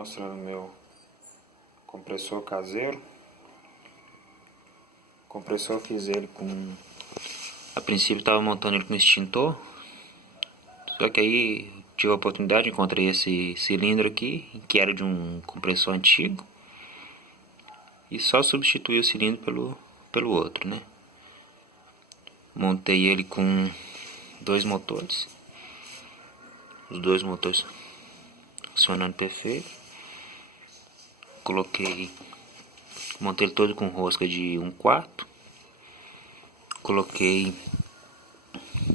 Mostrando meu compressor caseiro. O compressor eu fiz ele com... A princípio estava montando ele com extintor. Só que aí tive a oportunidade, encontrei esse cilindro aqui, que era de um compressor antigo. E só substituí o cilindro pelo outro, né? Montei ele com dois motores. Os dois motores funcionando perfeito. Montei ele todo com rosca de 1/4. Coloquei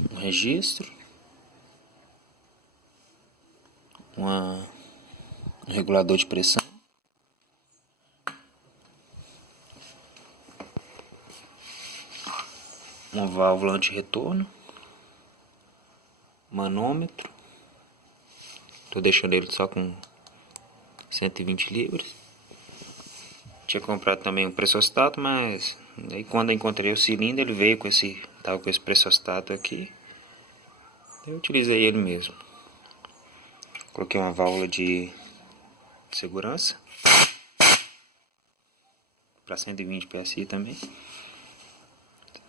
um registro, um regulador de pressão, uma válvula de retorno, manômetro. Tô deixando ele só com 120 libras. Tinha comprado também um pressostato, mas aí quando eu encontrei o cilindro, ele veio com esse pressostato aqui. Eu utilizei ele mesmo. Coloquei uma válvula de segurança para 120 PSI também.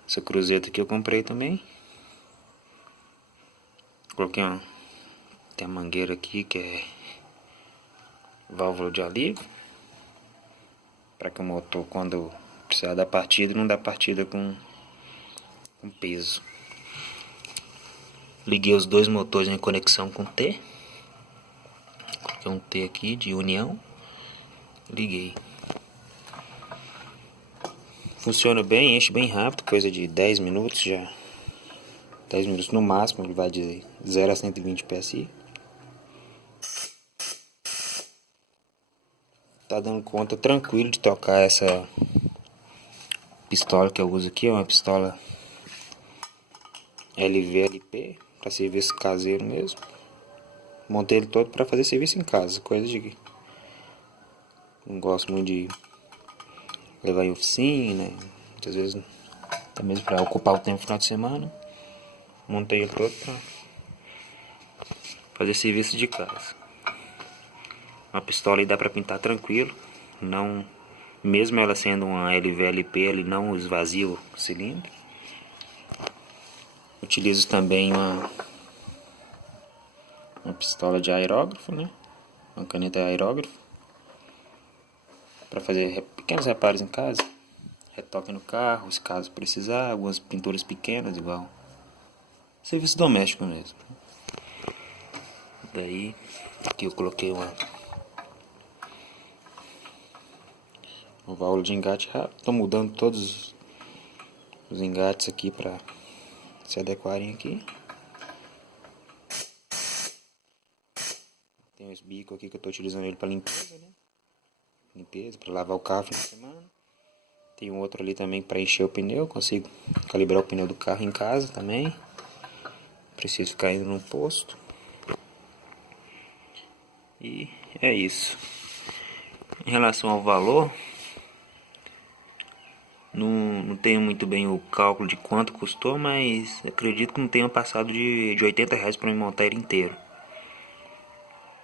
Essa cruzeta aqui eu comprei também. Coloquei tem a mangueira aqui que é válvula de alívio, para que o motor, quando precisar dar partida, não dá partida com peso. Liguei os dois motores em conexão com T. Coloquei um T aqui de união. Liguei. Funciona bem, enche bem rápido, coisa de 10 minutos já. 10 minutos no máximo, ele vai de 0 a 120 PSI. Tá dando conta tranquilo de tocar essa pistola que eu uso aqui, é uma pistola LVLP, para serviço caseiro mesmo. Montei ele todo para fazer serviço em casa, coisa de... Não gosto muito de levar em oficina, muitas vezes até mesmo para ocupar o tempo no final de semana. Montei ele todo para fazer serviço de casa. Uma pistola aí dá para pintar tranquilo, não, mesmo ela sendo uma LVLP, ele não esvazia o cilindro. Utilizo também uma pistola de aerógrafo, né? Uma caneta aerógrafo para fazer pequenos reparos em casa, retoque no carro, se caso precisar, algumas pinturas pequenas, igual serviço doméstico mesmo. Daí aqui eu coloquei uma válvula de engate rápido. Estou mudando todos os engates aqui para se adequarem aqui. Tem esse bico aqui que eu estou utilizando ele para limpeza, né? Limpeza, para lavar o carro no fim de semana. Tem um outro ali também para encher o pneu. Consigo calibrar o pneu do carro em casa também. Preciso ficar indo no posto. E é isso. Em relação ao valor, não tenho muito bem o cálculo de quanto custou, mas acredito que não tenha passado de 80 reais para me montar ele inteiro.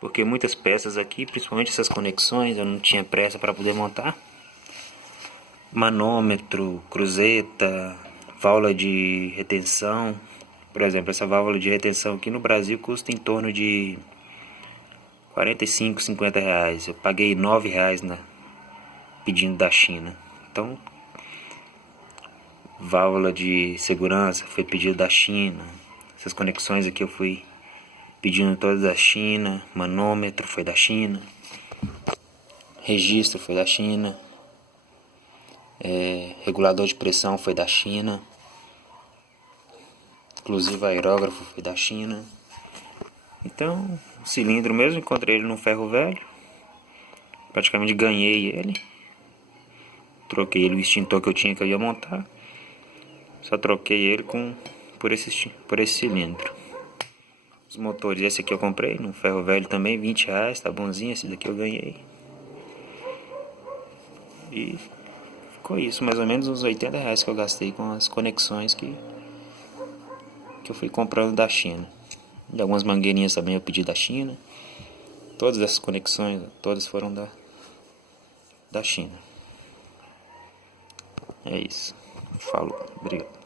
Porque muitas peças aqui, principalmente essas conexões, eu não tinha pressa para poder montar. Manômetro, cruzeta, válvula de retenção. Por exemplo, essa válvula de retenção aqui no Brasil custa em torno de 45, 50 reais. Eu paguei 9 reais pedindo da China. Então, válvula de segurança foi pedido da China. Essas conexões aqui eu fui pedindo todas da China. Manômetro foi da China. Registro foi da China. Regulador de pressão foi da China. Inclusive aerógrafo foi da China. Então, o cilindro mesmo, encontrei ele no ferro velho. Praticamente ganhei ele. Troquei ele, o extintor que eu ia montar. Só troquei ele por esse cilindro. Os motores, esse aqui eu comprei no ferro velho também, 20 reais, tá bonzinho. Esse daqui eu ganhei. E ficou isso, mais ou menos uns 80 reais que eu gastei com as conexões que eu fui comprando da China. E algumas mangueirinhas também eu pedi da China. Todas essas conexões, todas foram da China. É isso. Falou. Obrigado.